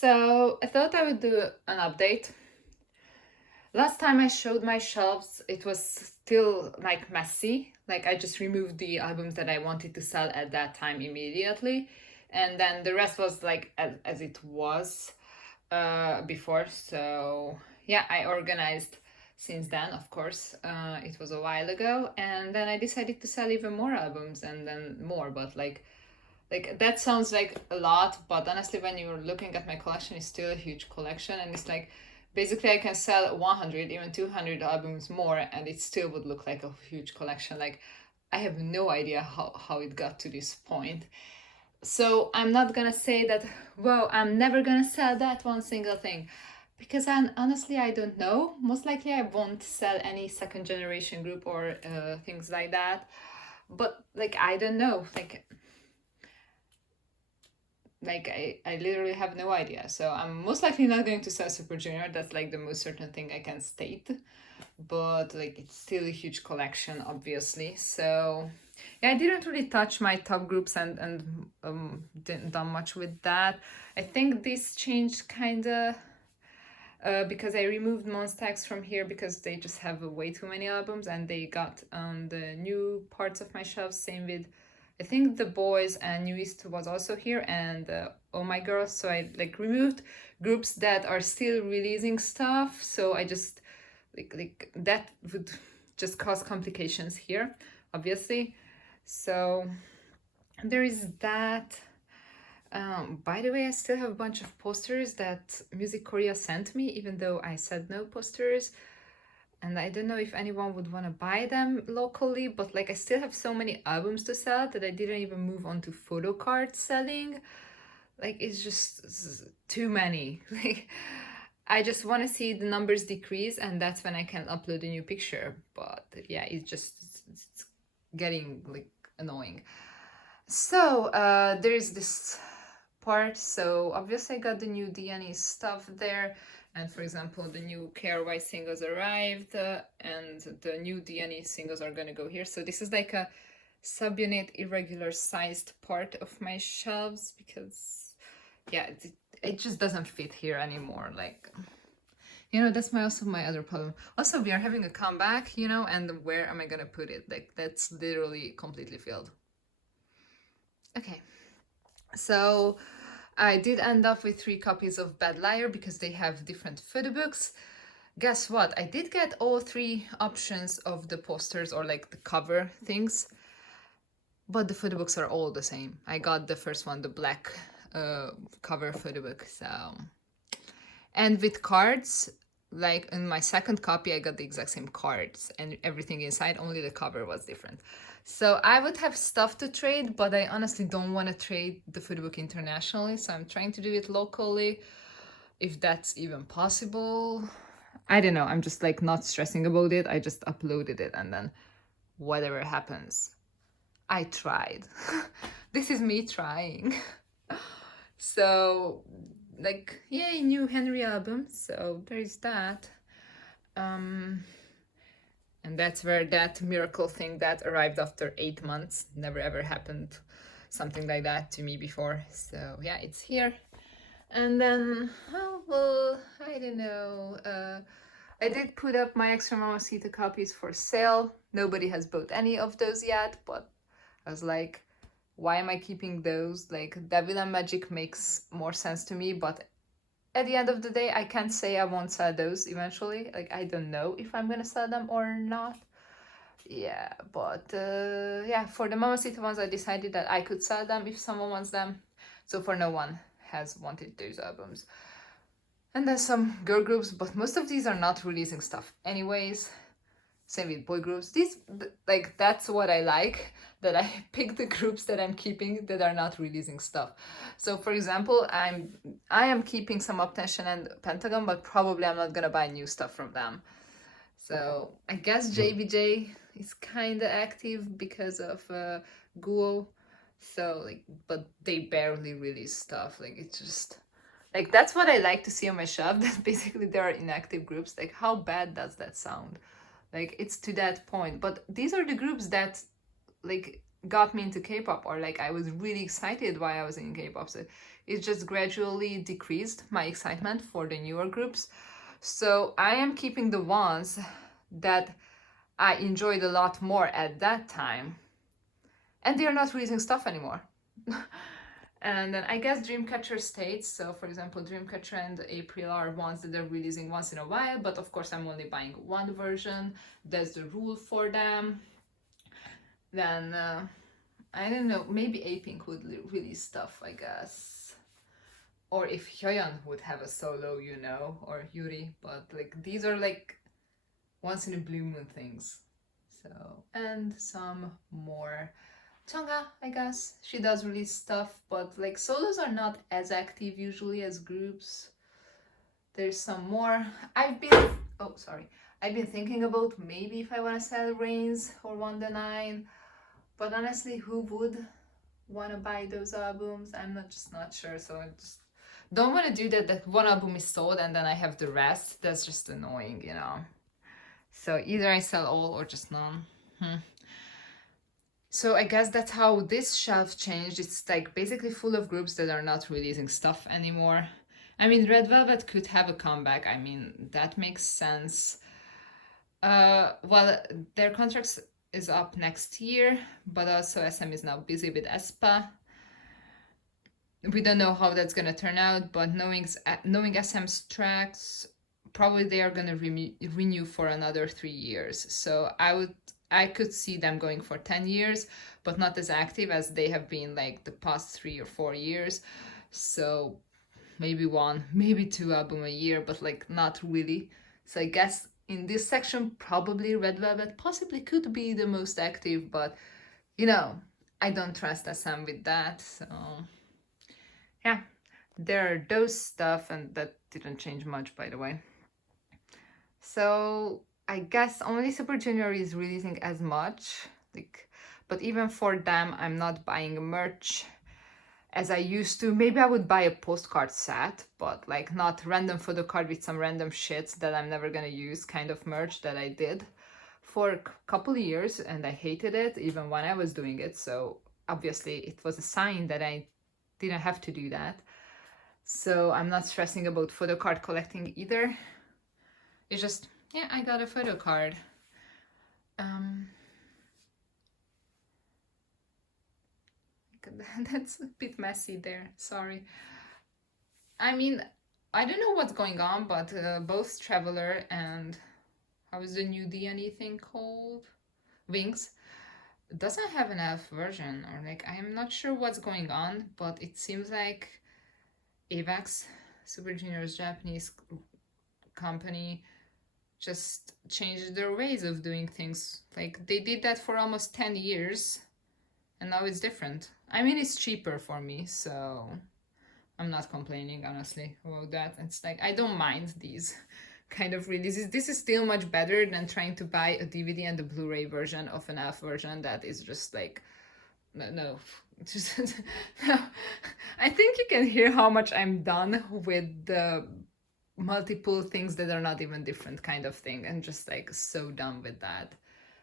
So I thought I would do an update. Last time I showed my shelves, it was still like messy. Like I just removed the albums that I wanted to sell at that time immediately. And then the rest was like as it was before. So yeah, I organized since then, of course. It was a while ago. And then I decided to sell even more albums and then more. But like that sounds like a lot, but honestly when you're looking at my collection, it's still a huge collection, and it's like basically I can sell 100, even 200 albums more, and it still would look like a huge collection. Like I have no idea how it got to this point. So I'm not gonna say that, well, I'm never gonna sell that one single thing, because honestly I don't know. Most likely I won't sell any second generation group or things like that, but like I don't know. I literally have no idea. So I'm most likely not going to sell Super Junior. That's like the most certain thing I can state. But like it's still a huge collection, obviously. So yeah, I didn't really touch my top groups and didn't done much with that. I think this changed kinda because I removed Monsta X from here because they just have way too many albums and they got on the new parts of my shelves. Same with, I think the Boys and New East was also here, and Oh My Girls. So I like removed groups that are still releasing stuff. So I just like that would just cause complications here, obviously. So there is that. By the way, I still have a bunch of posters that Music Korea sent me, even though I said no posters. And I don't know if anyone would want to buy them locally, but like I still have so many albums to sell that I didn't even move on to photo card selling. Like it's just too many. Like I just want to see the numbers decrease, and that's when I can upload a new picture. But yeah, it's getting like annoying. So there's this part. So obviously I got the new DNA stuff there, and for example the new KRY singles arrived, and the new DNA singles are gonna go here. So this is like a subunit irregular sized part of my shelves because yeah, it just doesn't fit here anymore. Like, you know, that's also my other problem. Also, we are having a comeback, you know, and where am I gonna put it? Like that's literally completely filled. Okay, so I did end up with 3 copies of Bad Liar because they have different photo books. Guess what? I did get all 3 options of the posters or like the cover things, but the photo books are all the same. I got the first one, the black cover photo book. So, and with cards, like in my second copy, I got the exact same cards and everything inside, only the cover was different. So I would have stuff to trade, but I honestly don't want to trade the photo book internationally, so I'm trying to do it locally, if that's even possible. I don't know, I'm just like not stressing about it. I just uploaded it and then whatever happens. I tried. This is me trying. So like yay, new Henry album, so there is that. And that's where that miracle thing that arrived after 8 months, never ever happened something like that to me before. So yeah, it's here. And then, oh well, I don't know, I did put up my extra Mamacita copies for sale. Nobody has bought any of those yet, but I was like, why am I keeping those? Like Devil and Magic makes more sense to me, but at the end of the day, I can't say I won't sell those eventually. Like I don't know if I'm gonna sell them or not. Yeah, but yeah, for the Mamacita ones, I decided that I could sell them if someone wants them. So for no one has wanted those albums. And there's some girl groups, but most of these are not releasing stuff anyways. Same with boy groups. These, like, that's what I like, that I pick the groups that I'm keeping that are not releasing stuff. So for example, I am keeping some Uptension and Pentagon, but probably I'm not gonna buy new stuff from them. So I guess JBJ is kind of active because of Guo. So like, but they barely release stuff. Like it's just like that's what I like to see on my shelf. That basically there are inactive groups. Like how bad does that sound? Like it's to that point. But these are the groups that like got me into K-pop, or like I was really excited while I was in K-pop. So it just gradually decreased my excitement for the newer groups. So I am keeping the ones that I enjoyed a lot more at that time, and they're not releasing stuff anymore. And then I guess Dreamcatcher states, so for example, Dreamcatcher and April are ones that they're releasing once in a while, but of course I'm only buying one version. That's the rule for them. Then I don't know, maybe A-Pink would release stuff, I guess. Or if Hyoyeon would have a solo, you know, or Yuri, but like these are like once in a blue moon things. So, and some more. Chungha, I guess, she does release stuff, but like solos are not as active usually as groups. There's some more. I've been thinking about maybe if I want to sell Reigns or Wonder 9, but honestly, who would want to buy those albums? I'm just not sure, so I just don't want to do that. That one album is sold and then I have the rest. That's just annoying, you know. So either I sell all or just none. So I guess that's how this shelf changed. It's like basically full of groups that are not releasing stuff anymore. I mean, Red Velvet could have a comeback. I mean, that makes sense. Well, their contracts is up next year, but also SM is now busy with aespa. We don't know how that's gonna turn out, but knowing SM's tracks, probably they are gonna renew for another 3 years. So I could see them going for 10 years, but not as active as they have been like the past 3 or 4 years. So maybe one, maybe two album a year, but like not really. So I guess in this section, probably Red Velvet possibly could be the most active, but you know, I don't trust SM with that. So yeah, there are those stuff, and that didn't change much, by the way. So I guess only Super Junior is releasing as much, like, but even for them, I'm not buying merch as I used to. Maybe I would buy a postcard set, but like not random photo card with some random shits that I'm never gonna use kind of merch that I did for a couple years, and I hated it even when I was doing it. So obviously it was a sign that I didn't have to do that. So I'm not stressing about photo card collecting either. It's just, yeah, I got a photo card. That's a bit messy there, sorry. I mean, I don't know what's going on, but both Traveler and how is the new D&E thing called? Wings doesn't have an F version, or like I'm not sure what's going on, but it seems like Avex, Super Junior's Japanese company, just changed their ways of doing things. Like they did that for almost 10 years and now it's different. I mean, it's cheaper for me, so I'm not complaining honestly about that. It's like I don't mind these kind of releases. This is still much better than trying to buy a DVD and a Blu-ray version of an F version that is just like no. Just no. I think you can hear how much I'm done with the multiple things that are not even different kind of thing, and just like so done with that.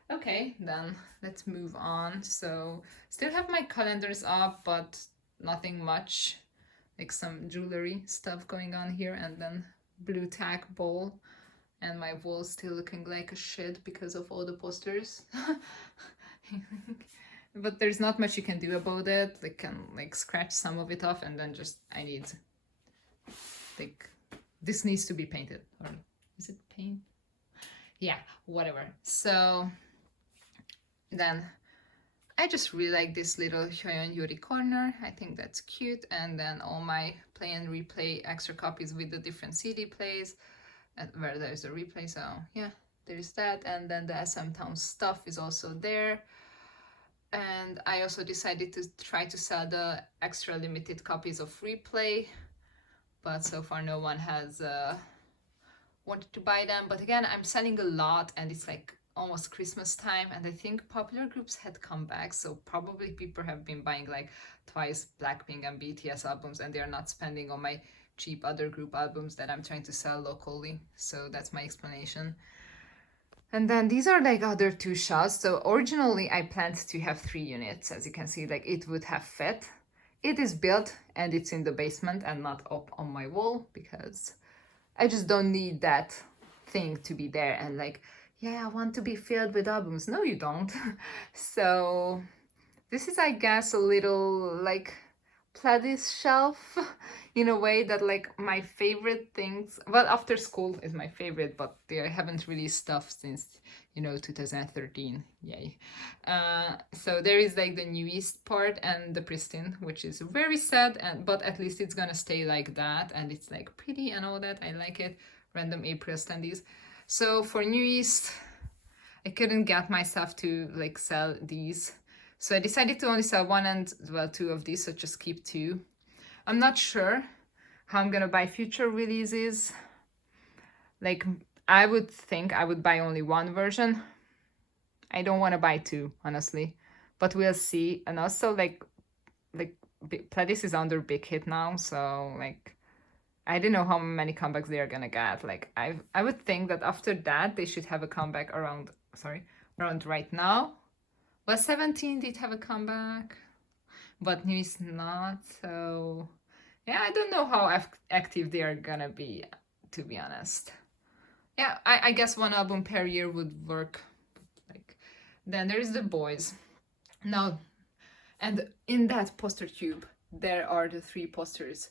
Okay, then let's move on. So still have my calendars up, but nothing much, like some jewelry stuff going on here, and then blue tack bowl, and my wall still looking like a shit because of all the posters. But there's not much you can do about it. Like can like scratch some of it off, and then just I need like this needs to be painted, or is it paint? Yeah, whatever. So then I just really like this little Hyoyeon Yuri corner. I think that's cute. And then all my play and replay extra copies with the different CD plays, and where there's a replay. So yeah, there's that. And then the SM Town stuff is also there. And I also decided to try to sell the extra limited copies of replay, but so far no one has wanted to buy them. But again, I'm selling a lot, and it's like almost Christmas time, and I think popular groups had come back, so probably people have been buying like twice Blackpink and BTS albums, and they're not spending on my cheap other group albums that I'm trying to sell locally. So that's my explanation. And then these are like other two shots. So originally I planned to have 3 units. As you can see, like it would have fit. It is built and it's in the basement and not up on my wall because I just don't need that thing to be there and like, yeah, I want to be filled with albums. No, you don't. So this is, I guess, a little like Pladis shelf in a way that like my favorite things, well, after school is my favorite, but they haven't released stuff since 2013. Yay. So there is like the New East part and the Pristine, which is very sad, and but at least it's gonna stay like that, and it's like pretty and all that. I like it. Random April standees. So for New East, I couldn't get myself to like sell these, so I decided to only sell one and, well, two of these, so just keep two. I'm not sure how I'm gonna buy future releases. Like, I would think I would buy only one version. I don't want to buy two, honestly, but we'll see. And also, like Pledis is under big hit now, so like I don't know how many comebacks they are gonna get. Like I would think that after that they should have a comeback around right now. Well, 17 did have a comeback, but New is not. So yeah, I don't know how active they are gonna be, to be honest. Yeah, I guess one album per year would work. Like, then there is the Boys. Now, and in that poster tube, there are the 3 posters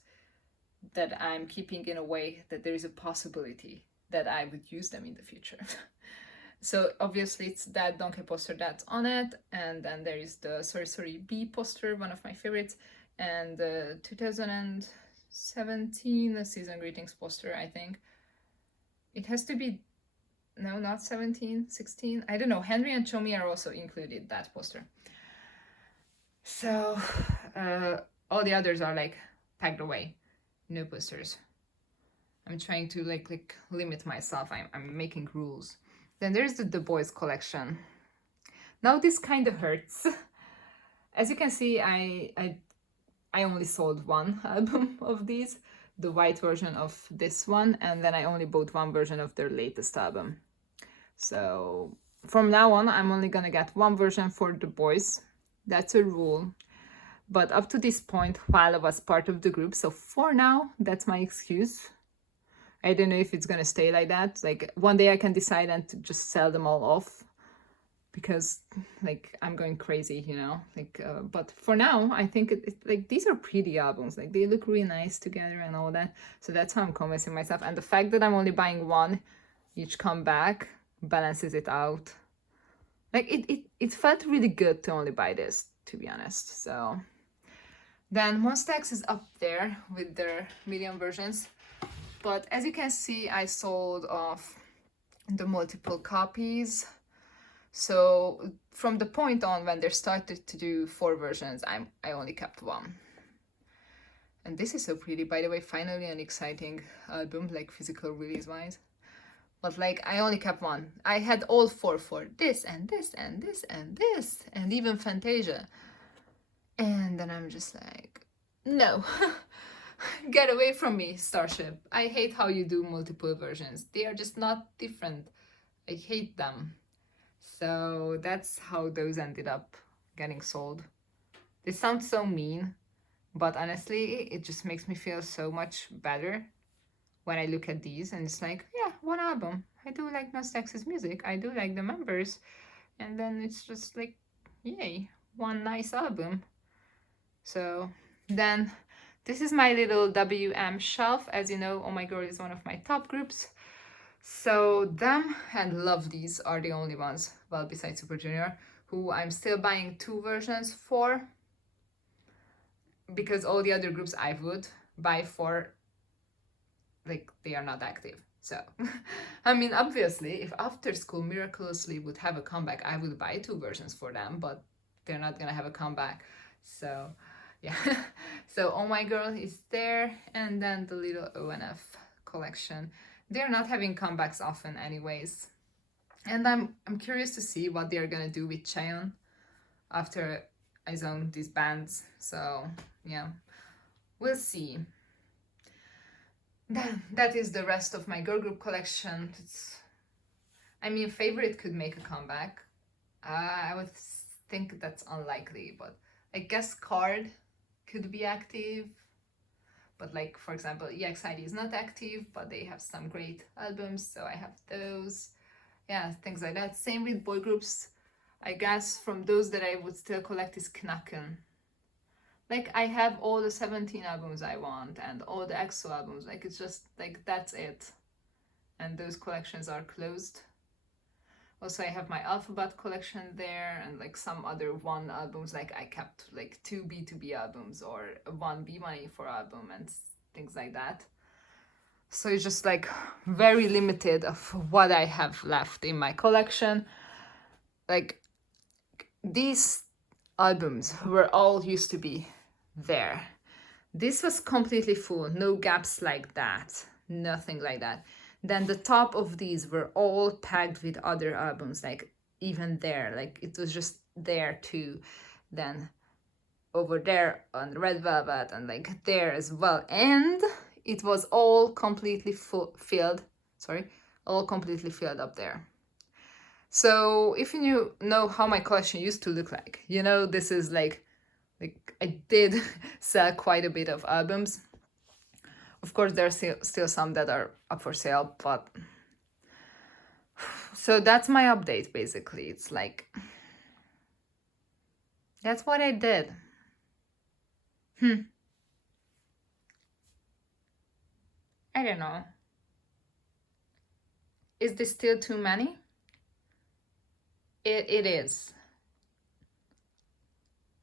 that I'm keeping in a way that there is a possibility that I would use them in the future. So obviously it's that Donkey poster that's on it, and then there is the Sorry B poster, one of my favorites, and the 2017 season greetings poster, I think. It has to be, no, not 17, 16. I don't know. Henry and Chomi are also included, that poster. So all the others are like packed away. No posters. I'm trying to like limit myself. I'm making rules. Then there's the Boys collection. Now this kind of hurts. As you can see, I only sold one album of these, the white version of this one, and then I only bought one version of their latest album. So from now on, I'm only gonna get one version for the Boys. That's a rule. But up to this point, while I was part of the group, so for now, that's my excuse. I don't know if it's gonna stay like that. Like one day I can decide and to just sell them all off, because like I'm going crazy, like but for now I think like these are pretty albums, like they look really nice together and all that. So that's how I'm convincing myself, and the fact that I'm only buying one each comeback balances it out. Like it felt really good to only buy this, to be honest. So then Monsta X is up there with their medium versions, but as you can see, I sold off the multiple copies. So from the point on when they started to do 4 versions, I only kept one. And this is so pretty, by the way. Finally an exciting album, like physical release wise. But like I only kept one. I had all 4 for this and this and this and this and even Fantasia. And then I'm just like, no. Get away from me, Starship. I hate how you do multiple versions. They are just not different. I hate them. So that's how those ended up getting sold. They sound so mean, but honestly, it just makes me feel so much better when I look at these, and it's like, yeah, one album. I do like Monsta X's music. I do like the members. And then it's just like, yay, one nice album. So then this is my little WM shelf. As you know, Oh My Girl is one of my top groups. So them and Love These are the only ones, well, besides Super Junior, who I'm still buying 2 versions for, because all the other groups I would buy for, like, they are not active. So I mean, obviously, if After School miraculously would have a comeback, I would buy 2 versions for them, but they're not gonna have a comeback. So yeah. So Oh My Girl is there, and then the little ONF collection. They're not having comebacks often anyways. And I'm curious to see what they're gonna do with Chaeyoung after I zone these bands. So yeah, we'll see. Then that is the rest of my girl group collection. I mean, Favorite could make a comeback. I would think that's unlikely, but I guess Card could be active. But like, for example, EXID is not active, but they have some great albums, so I have those. Yeah, things like that. Same with boy groups. I guess from those that I would still collect is Knacken. Like, I have all the 17 albums I want and all the EXO albums. Like, it's just like, that's it. And those collections are closed. Also, I have my Alphabet collection there and like some other one albums. Like, I kept like 2B2B albums or one B1A4 album and things like that. So it's just like very limited of what I have left in my collection. Like, these albums were all used to be there. This was completely full, no gaps like that, nothing like that. Then the top of these were all packed with other albums, like even there, like it was just there too. Then over there on Red Velvet and like there as well. And it was all completely filled, all completely filled up there. So if you know how my collection used to look like, you know, this is like I did sell quite a bit of albums. Of course, there are still some that are up for sale, but so that's my update basically. It's like, that's what I did. I don't know. Is this still too many? It is.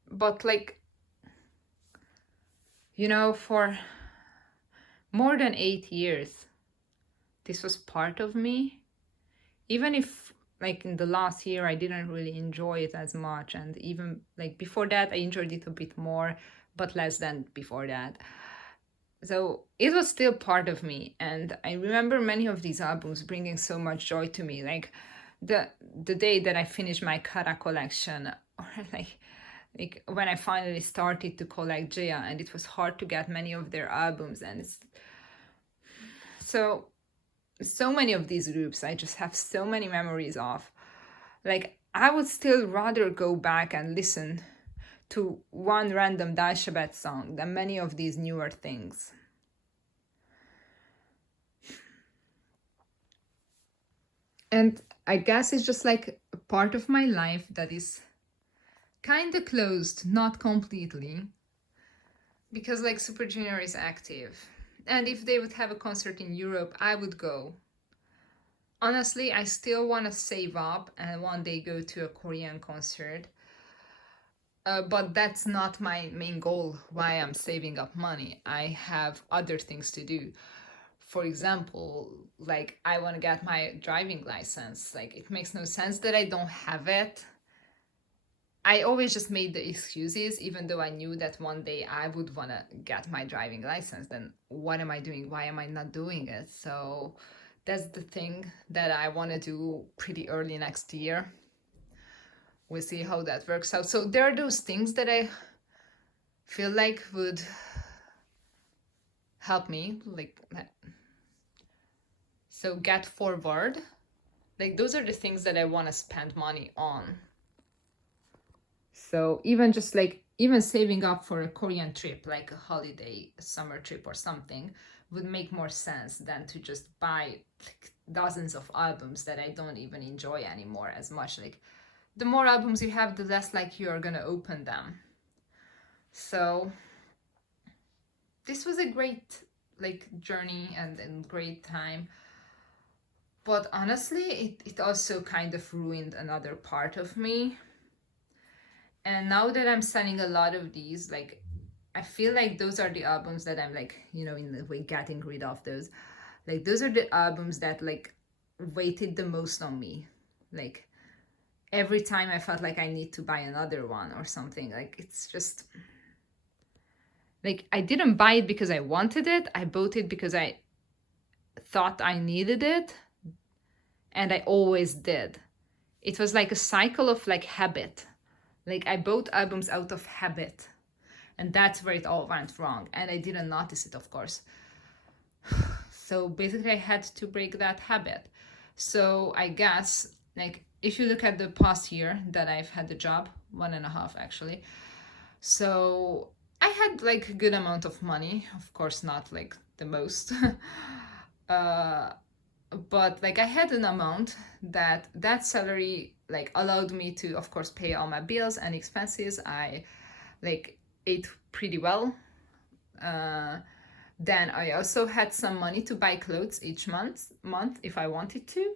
But like, you know, for more than 8 years, this was part of me. Even if like in the last year I didn't really enjoy it as much, and even like before that I enjoyed it a bit more, but less than before that. So it was still part of me, and I remember many of these albums bringing so much joy to me. Like the day that I finished my Kara collection, or like when I finally started to collect Jia, and it was hard to get many of their albums, and it's so many of these groups I just have so many memories of. Like, I would still rather go back and listen to one random Daishabet song than many of these newer things. And I guess it's just like a part of my life that is kind of closed, not completely, because like Super Junior is active. And if they would have a concert in Europe, I would go. Honestly, I still want to save up and one day go to a Korean concert. But that's not my main goal, why I'm saving up money. I have other things to do. For example, like I want to get my driving license. Like, it makes no sense that I don't have it. I always just made the excuses, even though I knew that one day I would want to get my driving license. Then what am I doing? Why am I not doing it? So that's the thing that I want to do pretty early next year. We'll see how that works out. So there are those things that I feel like would help me, like, so get forward. Like, those are the things that I want to spend money on. So even just like, even saving up for a Korean trip, like a holiday, a summer trip or something, would make more sense than to just buy like dozens of albums that I don't even enjoy anymore as much. Like, the more albums you have, the less like you're gonna open them. So this was a great like journey and great time. But honestly, it also kind of ruined another part of me. And now that I'm selling a lot of these, like, I feel like those are the albums that I'm like, you know, in the way getting rid of those. Like, those are the albums that like weighted the most on me. Like, every time I felt like I need to buy another one or something. Like, it's just like, I didn't buy it because I wanted it. I bought it because I thought I needed it, and I always did. It was like a cycle of like habit. Like, I bought albums out of habit, and that's where it all went wrong, and I didn't notice it, of course. So basically I had to break that habit. So I guess, like, if you look at the past year that I've had the job, 1.5 actually, so I had like a good amount of money, of course not like the most. uh, but like I had an amount that salary like allowed me to of course pay all my bills and expenses. I like ate pretty well. uh, then I also had some money to buy clothes each month if I wanted to.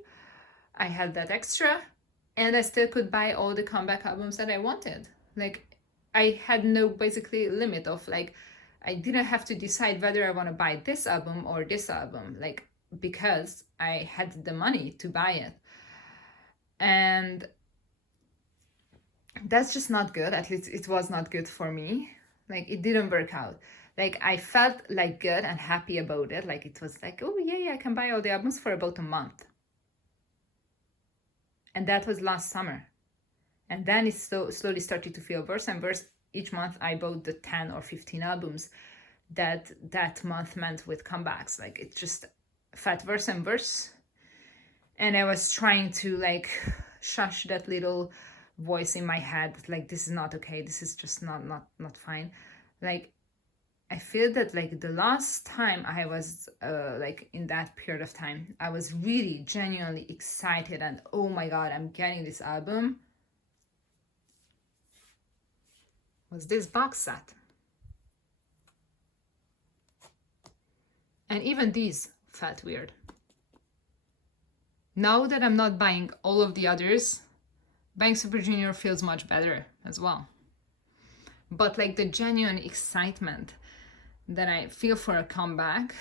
I had that extra, and I still could buy all the comeback albums that I wanted. Like I had no basically limit of like I didn't have to decide whether I want to buy this album or this album, like because I had the money to buy it. And that's just not good. At least it was not good for me. Like it didn't work out. Like I felt like good and happy about it. Like it was like, oh yeah, I can buy all the albums for about a month. And that was last summer. And then it slowly started to feel worse and worse. Each month I bought the 10 or 15 albums that month meant with comebacks. Like it just felt worse and worse. And I was trying to like shush that little voice in my head, like this is not okay, this is just not fine. Like I feel that like the last time I was like in that period of time, I was really genuinely excited and oh my god, I'm getting this album, was this box set. And even these felt weird. Now that I'm not buying all of the others, buying Super Junior feels much better as well. But like the genuine excitement that I feel for a comeback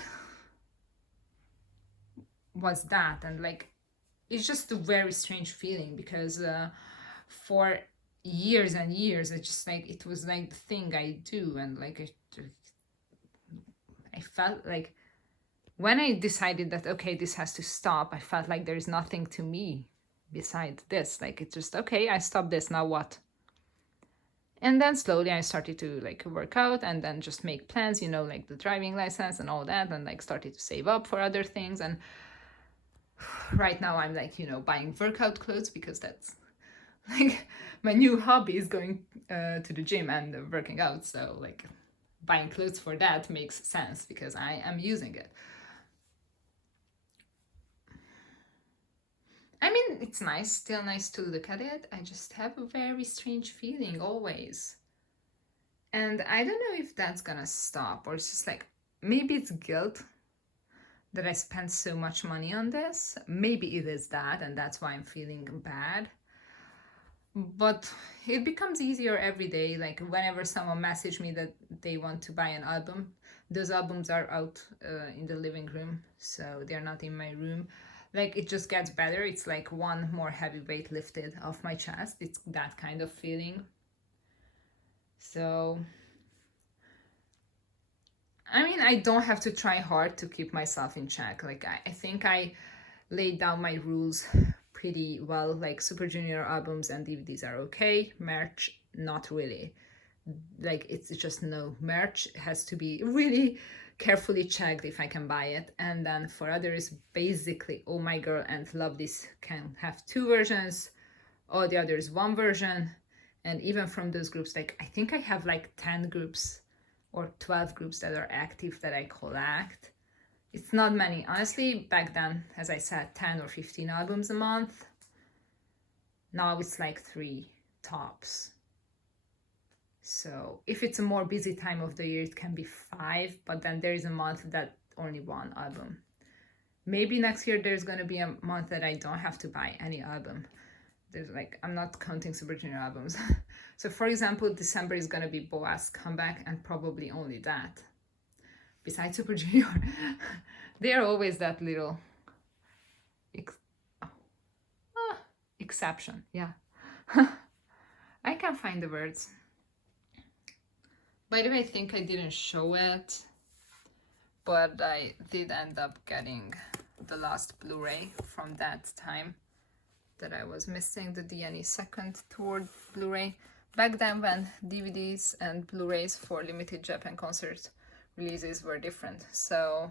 was that. And like it's just a very strange feeling because for years and years it just like it was like the thing I do. And like I felt like when I decided that okay, this has to stop, I felt like there's nothing to me besides this. Like it's just okay, I stopped this, now what? And then slowly I started to like work out and then just make plans, you know, like the driving license and all that, and like started to save up for other things. And right now I'm like, you know, buying workout clothes because that's like my new hobby is going to the gym and working out. So like buying clothes for that makes sense because I am using it. I mean, it's nice, still nice to look at it. I just have a very strange feeling always. And I don't know if that's gonna stop or it's just like, maybe it's guilt that I spent so much money on this. Maybe it is that, and that's why I'm feeling bad. But it becomes easier every day. Like whenever someone messages me that they want to buy an album, those albums are out in the living room, so they're not in my room. Like it just gets better. It's like one more heavy weight lifted off my chest. It's that kind of feeling. So I mean, I don't have to try hard to keep myself in check. Like I think I laid down my rules pretty well. Like Super Junior albums and DVDs are okay. Merch, not really. Like it's just no. Merch has to be really carefully checked if I can buy it. And then for others, basically, oh my girl and love this can have 2 versions. All the others 1 version. And even from those groups, like I think I have like 10 groups or 12 groups that are active that I collect. It's not many. Honestly, back then, as I said, 10 or 15 albums a month. Now it's like 3 tops. So if it's a more busy time of the year, it can be 5, but then there is a month that only 1 album. Maybe next year there's going to be a month that I don't have to buy any album. There's like, I'm not counting Super Junior albums. So for example, December is going to be Boaz comeback and probably only that. Besides Super Junior, they are always that little exception. Yeah. I can't find the words. By the way, I think I didn't show it, but I did end up getting the last Blu-ray from that time that I was missing, the D&E second tour Blu-ray. Back then when DVDs and Blu-rays for limited Japan concert releases were different. So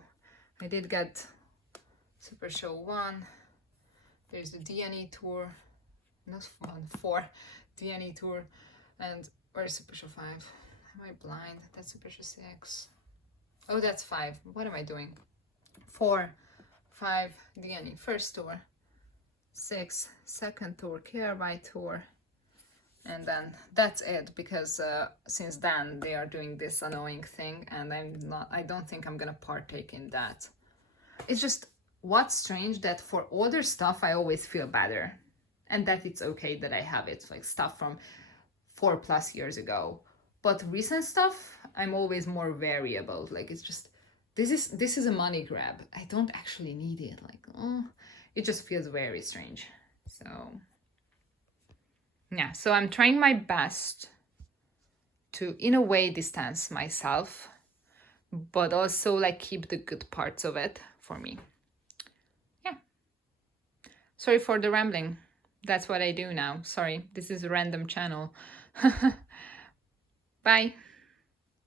I did get Super Show 1, There's the D&E tour, not one, 4 D&E tour, and where's Super Show 5? Am I blind? That's Super Show 6. Oh, that's 5. What am I doing? 4, 5, D&E first tour, 6, second tour, KRY tour, and then that's it, because since then they are doing this annoying thing, and I don't think I'm gonna partake in that. It's just, what's strange that for older stuff I always feel better, and that it's okay that I have it, like stuff from 4+ years ago. But recent stuff, I'm always more variable. Like, it's just, this is a money grab. I don't actually need it. Like, oh, it just feels very strange. So yeah, so I'm trying my best to, in a way, distance myself, but also like keep the good parts of it for me. Yeah. Sorry for the rambling. That's what I do now. Sorry, this is a random channel. Bye.